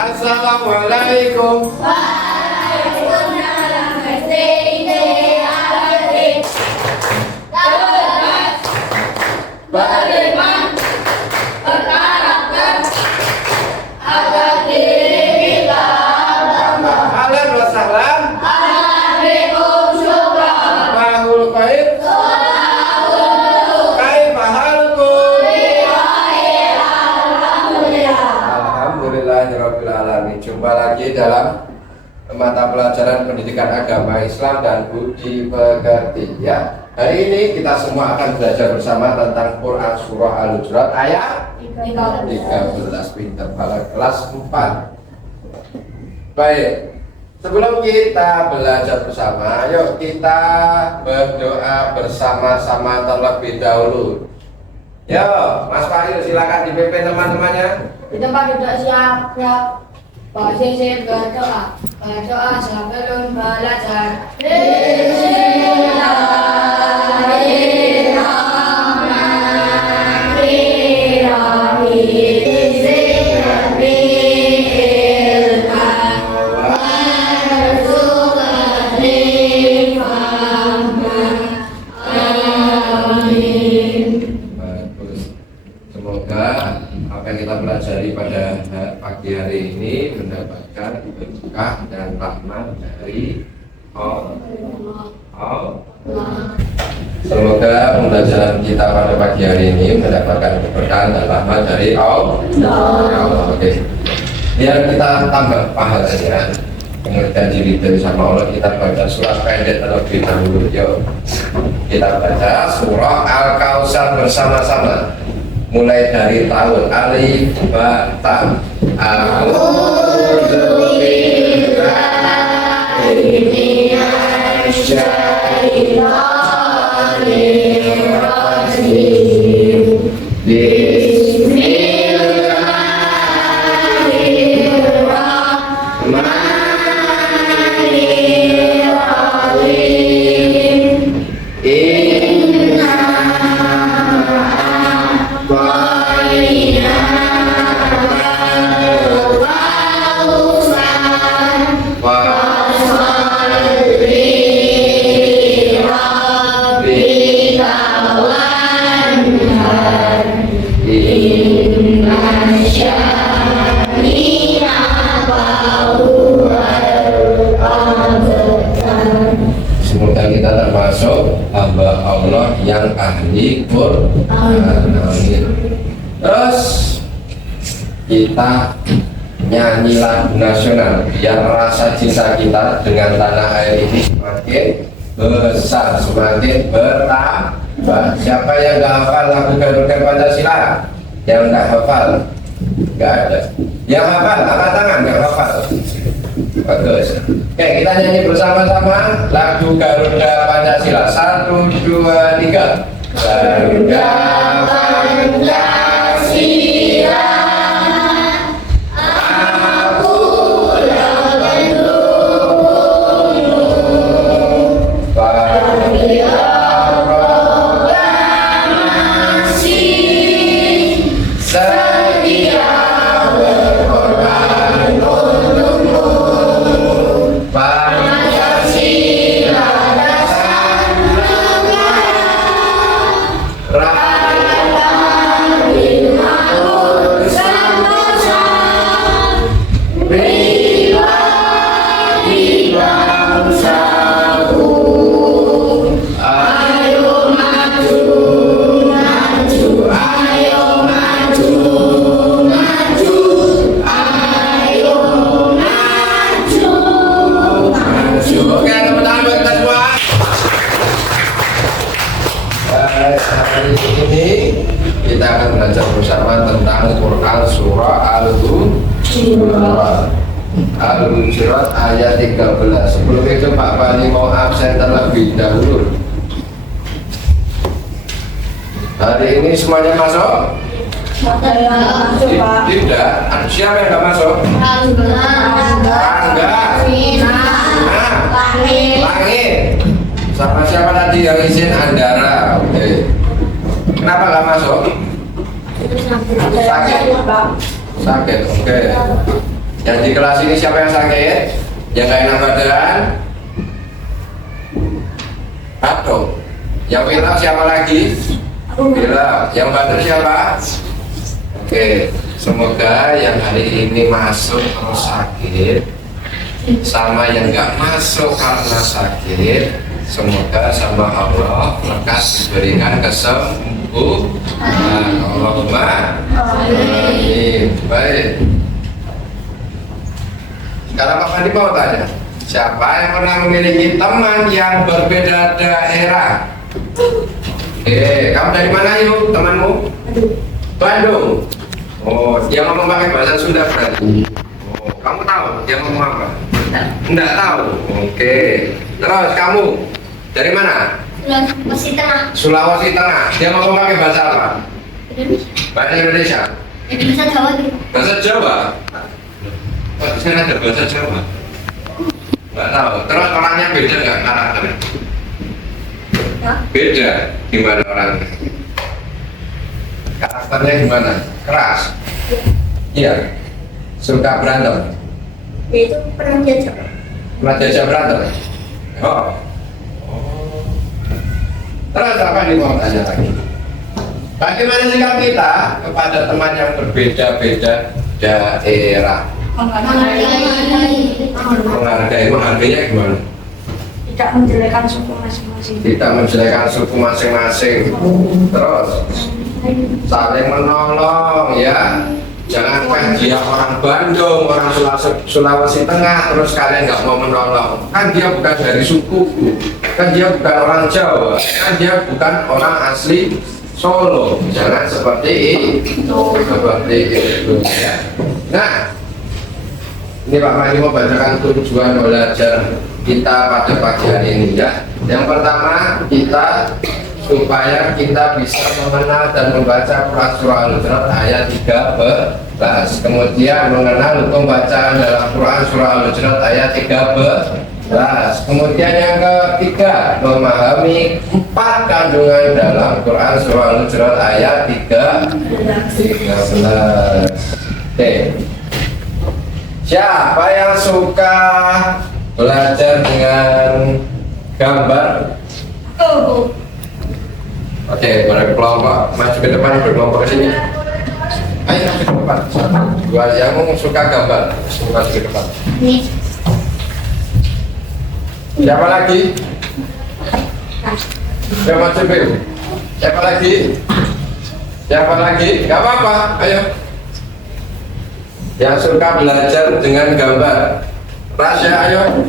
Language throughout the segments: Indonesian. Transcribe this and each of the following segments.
Assalamualaikum. Waalaikumsalam. Sini Arabik. Terus beriman, berkarakter agar diri kita bertambah. Ahlan wa sahlan. Alaikum syukran. Mahul khair. Kaifa halukum? Alhamdulillahirabbil alamin. Jumpa lagi dalam mata pelajaran pendidikan agama Islam dan budi pekerti ya. Hari ini kita semua akan belajar bersama tentang Quran surah Al-Hujurat ayat 13 pinter pada kelas 4. Baik, sebelum kita belajar bersama, yuk kita berdoa bersama-sama terlebih dahulu. Yo, Mas Fahil silakan dipimpin teman-temannya. Di tempat duduk siap, siap. Pak Sisi berdoa, sebelum belajar. Bagus. Semoga apa yang kita pelajari pada pagi hari ini mendapatkan berkah dan rahmat dari Allah. Semoga pembelajaran kita pada pagi hari ini mendapatkan keberkahan dan rahmat dari Allah. Oke. Biar kita tambah pahalanya, pengertian diri dari sama Allah, kita baca surah pendek terlebih dahulu. Yuk, kita baca surah Al-Kautsar bersama-sama. Mulai dari tahun Alif Ba Ta. A'udzu billahi minasy syaithanir rajim. Bismillahirrahmanirrahim. Inna semoga kita termasuk hamba Allah yang ahli Quran. Amin. Terus kita nyanyi lagu nasional biar rasa cinta kita dengan tanah air ini semakin besar, semakin bertambah. Siapa yang nggak hafal lagu Garuda Pancasila? Yang nggak hafal? Nggak ada. Yang hafal, angkat tangan. Yang hafal. Bagus. Oke, kita nyanyi bersama-sama lagu Garuda Pancasila. 1, 2, 3. Garuda Pancasila. Hari ini kita akan belajar bersama tentang Quran surah Al-Hujurat ayat 13. Sebelum itu Pak Bani mau absen terlebih dahulu. Hari ini semuanya masuk? Tidak. Siapa yang nggak masuk? Langit. Sama siapa tadi yang izin Andara? Oke. Kenapa nggak masuk? Sakit. Oke. Yang di kelas ini siapa yang sakit? Yang gak enak badan? Atau yang pilek siapa lagi? Pilek. Yang badan siapa? Oke, semoga yang hari ini masuk terus sakit sama yang nggak masuk karena sakit, semoga sama Allah lekas diberikan kesembuhan. Allahumma amin. Baik. Sekarang Pak Fandi mau tanya, siapa yang pernah memiliki teman yang berbeda daerah? Kamu dari mana yuk temanmu? Bandung. Oh, dia ngomong pakai bahasa Sunda berarti. Oh, kamu tahu dia ngomong apa? Enggak tahu. Oke. Terus kamu dari mana? Sulawesi Tengah. Sulawesi Tengah. Dia ngomong pakai bahasa apa? Bahasa Indonesia. Bahasa Jawa gitu. Bahasa Jawa. Oh, di sana ada bahasa Jawa. Enggak tahu. Terus orangnya beda nggak karakternya? Beda. Gimana orangnya? Karakternya gimana? Keras? Iya. Suka berantem? Ya itu pernah jajak. Pernah diajak berantem? Oh. Terus apa yang mau tanya lagi? Bagaimana sikap kita kepada teman yang berbeda-beda daerah? Menghargainya gimana? Tidak menjelekan suku masing-masing. Tidak menjelekan suku masing-masing. Terus saling menolong ya. Jangan kan dia orang Bandung, orang Sulawesi Tengah, terus kalian nggak mau menolong. Kan dia bukan dari suku, kan dia bukan orang Jawa, kan dia bukan orang asli Solo. Jangan seperti itu, ya. Nah, ini Pak Madi mau bacakan tujuan belajar kita pada pagi hari ini ya. Yang pertama, kita supaya kita bisa mengenal dan membaca Quran Surah Al-Hujurat ayat 13. Kemudian mengenal hukum bacaan dalam Quran Surah Al-Hujurat ayat 13. Kemudian yang ketiga, memahami 4 kandungan dalam Quran Surah Al-Hujurat ayat 13. Oke. Siapa yang suka belajar dengan gambar? Oke, berkelompok maju ke depan, berkelompok ke sini. Ayo ke depan. Dua yang suka gambar, maju ke depan. Siapa lagi? Siapa maju ke? Siapa lagi? Siapa lagi? Gak apa-apa, ayo. Yang suka belajar dengan gambar, Rasya, ayo.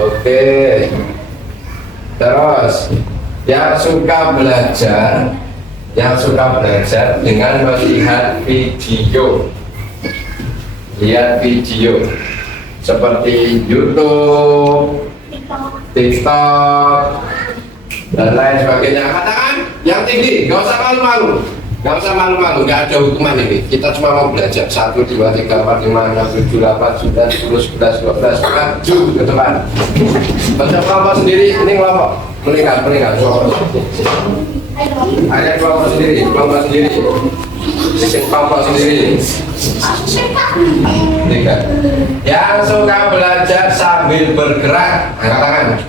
Oke. Terus yang suka belajar dengan melihat video, lihat video seperti YouTube, TikTok, dan lain sebagainya. Katakan yang tinggi, nggak usah malu-malu, nggak usah malu-malu, nggak ada hukuman ini. Kita cuma mau belajar 1, 2, 3, 4, 5, 6, 7, 8, 9, 10, 11, 12, maju ke depan. Baca kelompok sendiri, ini kelompok. Meningkat, kelompok sendiri, kelompok sendiri. Tiga. Yang suka belajar sambil bergerak, angkat tangan.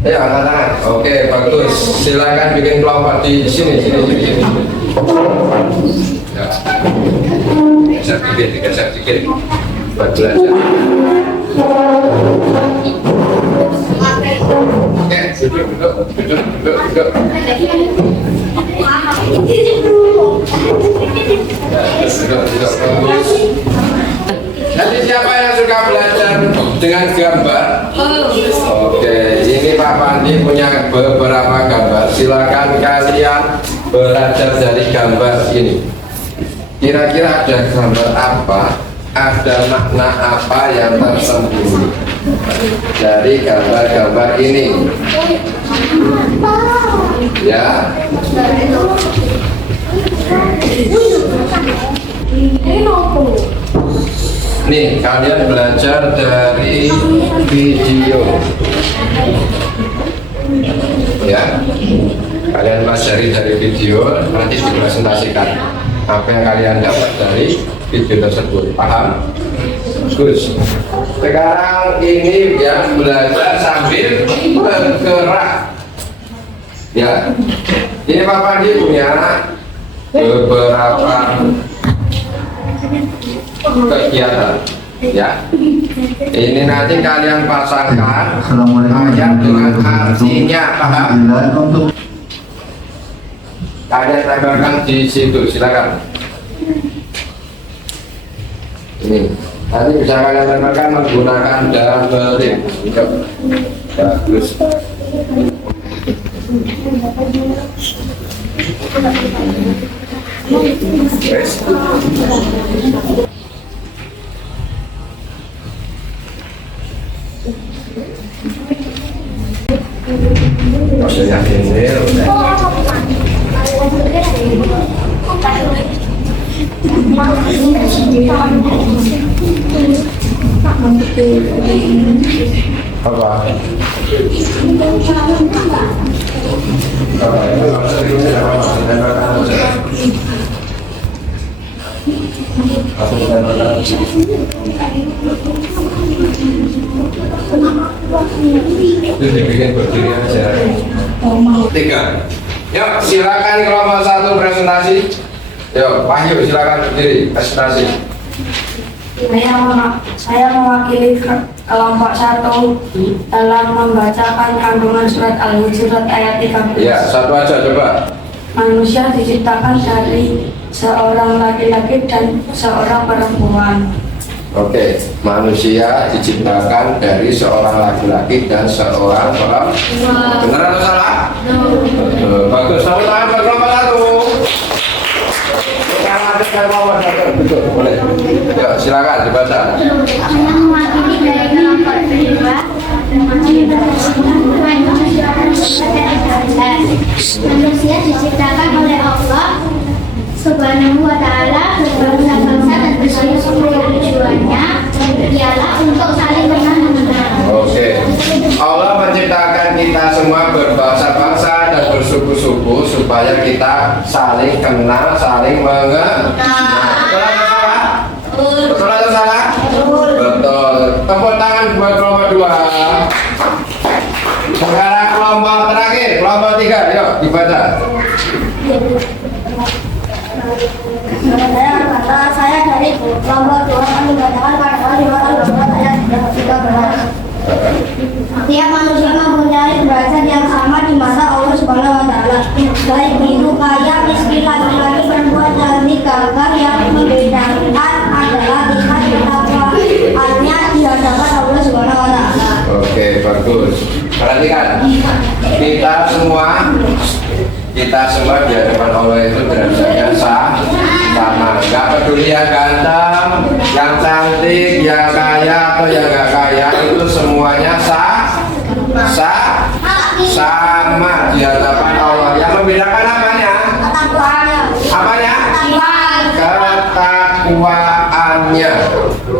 Ayo, angkat tangan. Oke, bagus. Silakan bikin kelompok di sini. Ya. Geser sedikit. Buat belajar. Oke, duduk. Nanti siapa yang suka belajar dengan gambar? Oke, ini Pak Pandi punya beberapa gambar. Silakan kalian belajar dari gambar ini. Kira-kira ada gambar apa? Ada makna apa yang tersembunyi dari gambar-gambar ini? Ya. Nih, kalian belajar dari video. Ya. Kalian pelajari dari video, nanti dipresentasikan. apa yang kalian dapat dari video tersebut. Paham? Bagus. Sekarang ini yang belajar sambil bergerak. Ya, ini Pak Pandi punya beberapa kegiatan. Ya, ini nanti kalian pasangkan ayat dengan artinya, paham? Kalian tempelkan di situ, silakan. Ini nanti bisa kalian tempelkan menggunakan double. Bagus. Maksudnya ini apa? Itu dibikin berdiri aja. 3. Yuk, silakan kelompok 1 presentasi. Yuk, Wahyu silakan berdiri presentasi. Saya mewakili kelompok 1 dalam membacakan kandungan surat Al-Hujurat ayat 13. Ya, satu aja coba. Manusia diciptakan dari seorang laki-laki dan seorang perempuan. Oke, manusia diciptakan dari seorang laki-laki dan seorang perempuan. Benar atau salah? Betul. Bagus, tepuk tangan buat kelompok 1. Betul, boleh. Ya, silakan dibaca. Saya mewakili dari kelompok 2 manusia diciptakan oleh Allah Subhanahu wa Ta'ala berbangsa-bangsa dan bersuku-suku yang tujuannya ialah untuk saling kenal mengenal. Oke, Allah menciptakan kita semua berbangsa-bangsa dan bersuku-suku supaya kita saling kenal, saling mengenal. Betul atau salah? Betul atau salah? Betul. Tepuk tangan buat kelompok 2. Sekarang kelompok terakhir, kelompok 3. Yuk, dibaca. Saya dari kelompok 2 kami membacakan pada ayat 13. Setiap manusia mempunyai derajat yang sama di mata Allah Subhanahu wa Ta'ala. Baik itu kaya, miskin, laki-laki, perempuan, cantik, gagah, yang membedakan adalah tingkat takwaannya di hadapan Allah Subhanahu wa Ta'ala. Oke, bagus. Perhatikan, kita semua di hadapan Allah itu derajatnya sama. Gak peduli yang ganteng, yang cantik, yang kaya atau yang gak kaya, itu semuanya sama di hadapan Allah. Yang membedakan apanya? Apanya? Ketakwaannya.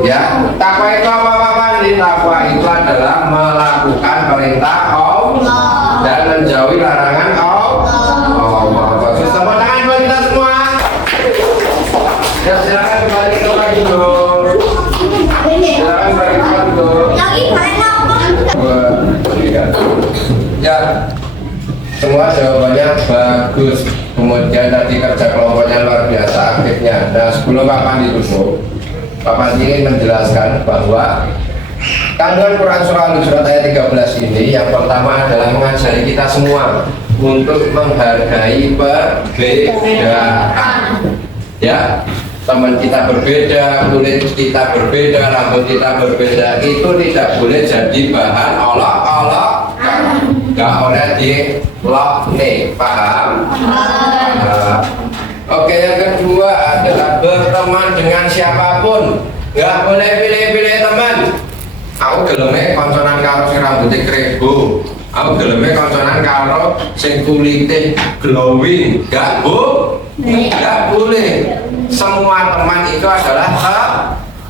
Ya, takwa itu apa-apa? Takwa itu adalah melakukan perintah Allah dan menjauhi larangan Allah. Bagus, tepuk tangan buat kita semua. Ya, silakan kembali ke lagi dong. Silakan balik ke lagi dong. Ya, semua jawabannya bagus. Kemudian tadi kerja kelompoknya luar biasa aktifnya. Nah, sebelum Pak Pandi tutup, Pak Pandi ingin menjelaskan bahwa kandungan Quran Surah Al-Hujurat ayat 13 ini yang pertama adalah mengajari kita semua untuk menghargai perbedaan. Ya, teman kita berbeda, kulit kita berbeda, rambut kita berbeda, itu tidak boleh jadi bahan olok-olok. Gak boleh di-lock nih, paham? Oke, yang kedua adalah berteman dengan siapapun. Gak boleh pilih-pilih teman. Aku geleme konsonan karo sing rambutnya krebo. Aku geleme konsonan karo sing kulitnya glowing. Gak boleh. Semua teman itu adalah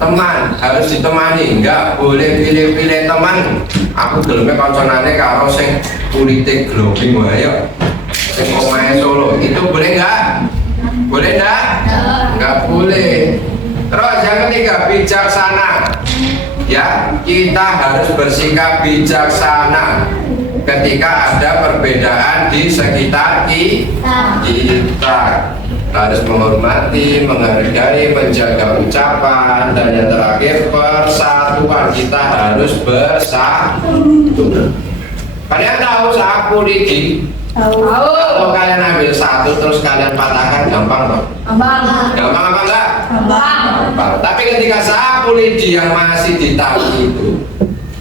teman, harus ditemani. Enggak boleh pilih-pilih teman. Aku geleme konsonannya karo sing kulitnya glowing wae. Sing omahe Solo itu boleh enggak? Boleh enggak? boleh. Terus yang ketiga, bijaksana. Ya, kita harus bersikap bijaksana ketika ada perbedaan di sekitar kita. Harus menghormati, menghargai, menjaga ucapan, dan yang terakhir persatuan. Kita harus bersatu. Kalian tahu sapu lidi? Tahu. Kalau kalian ambil satu terus kalian patahkan, gampang dong? Gampang apa enggak? Gampang. Tapi ketika sapu lidi yang masih di tali itu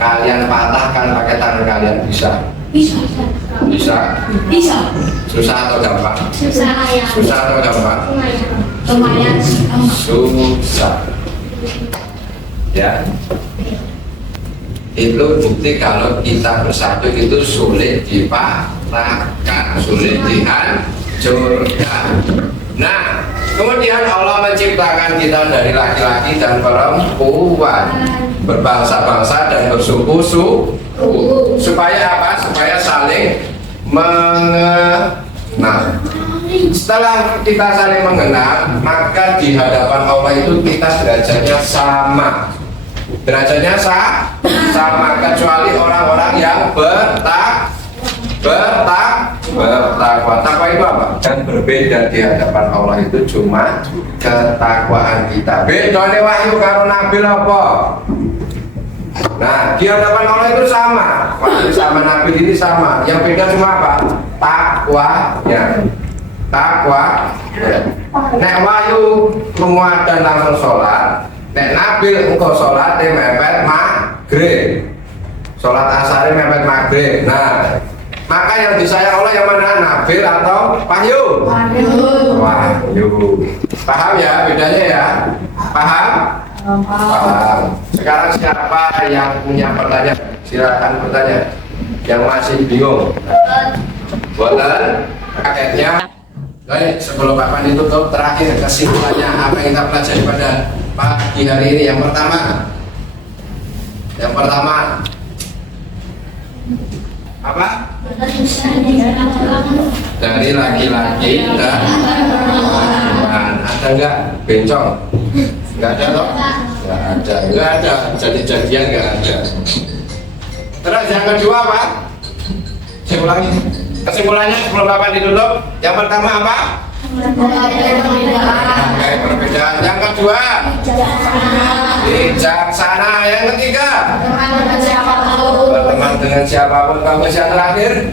kalian patahkan pakai tangan kalian, bisa? Bisa? Susah atau gampang? Susah atau gampang? Lumayan. Susah. Ya. Itu bukti kalau kita bersatu itu sulit dipatahkan, sulit dihancurkan. Nah, kemudian Allah menciptakan kita dari laki-laki dan perempuan, berbangsa-bangsa dan bersuku-suku. Supaya apa? Supaya saling mengenal. Setelah kita saling mengenal, maka di hadapan Allah itu kita derajatnya sama. Derajatnya sama, kecuali orang-orang yang bertakwa. Takwa itu apa? Dan berbeda di hadapan Allah itu cuma ketakwaan kita. Bedanya wahyu karo nabil apa? Nah, di hadapan Allah itu sama. Wahyu sama nabil ini sama. Yang beda cuma apa? Takwanya. Takwa. Nek wahyu rumah dan langsung sholat. Nek nabil engkau sholat mepet maghrib, sholat asar mepet maghrib. Nah, maka yang disayang Allah yang mana? Nabil atau wahyu? Wahyu. Paham ya bedanya ya? Paham? Paham. Sekarang siapa yang punya pertanyaan? Silakan bertanya. Yang masih bingung? Buatan paketnya. Baik, sebelum Pak Pandi tutup, terakhir kesimpulannya apa yang kita pelajari pada pagi hari ini. Yang pertama apa? Dari laki-laki dan perempuan. Ada nggak bencong? Nggak ada toh? Nggak ada. Jadi-jadian nggak ada. Terus yang kedua apa? Saya ulangi. Kesimpulannya sebelum Bapak ditutup, yang pertama apa? Perbedaan. Yang kedua, bijaksana. Yang ketiga, berteman dengan siapapun. Kamu yang terakhir,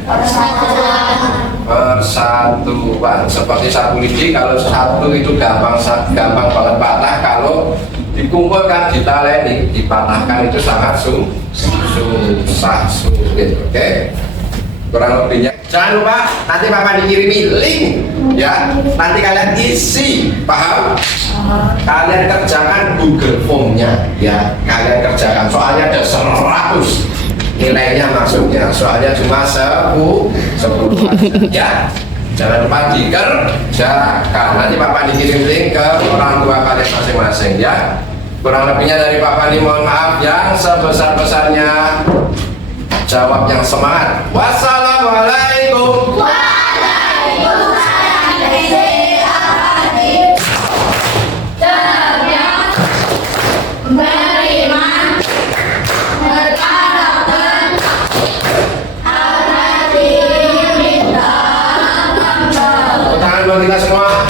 persatuan. Seperti sapu lidi, kalau satu itu gampang banget patah. Kalau dikumpulkan, ditaleni, dipatahkan itu sangat susah, sulit. Oke? Kurang lebihnya. Jangan lupa nanti Bapak dikirimi link ya. Nanti kalian isi, paham? Kalian kerjakan Google Form-nya ya. Kalian kerjakan. Soalnya ada 100 nilainya masuknya. Soalnya cuma 10 ya. Jangan lupa dikerjakan. Nanti Bapak dikirim link ke orang tua kalian masing-masing ya. Kurang lebihnya dari Bapak ini mohon maaf yang sebesar-besarnya. Jawab yang semangat. Wassalamualaikum. Waalaikumsalam. Beriman, berkarakter, tangan buat kita semua.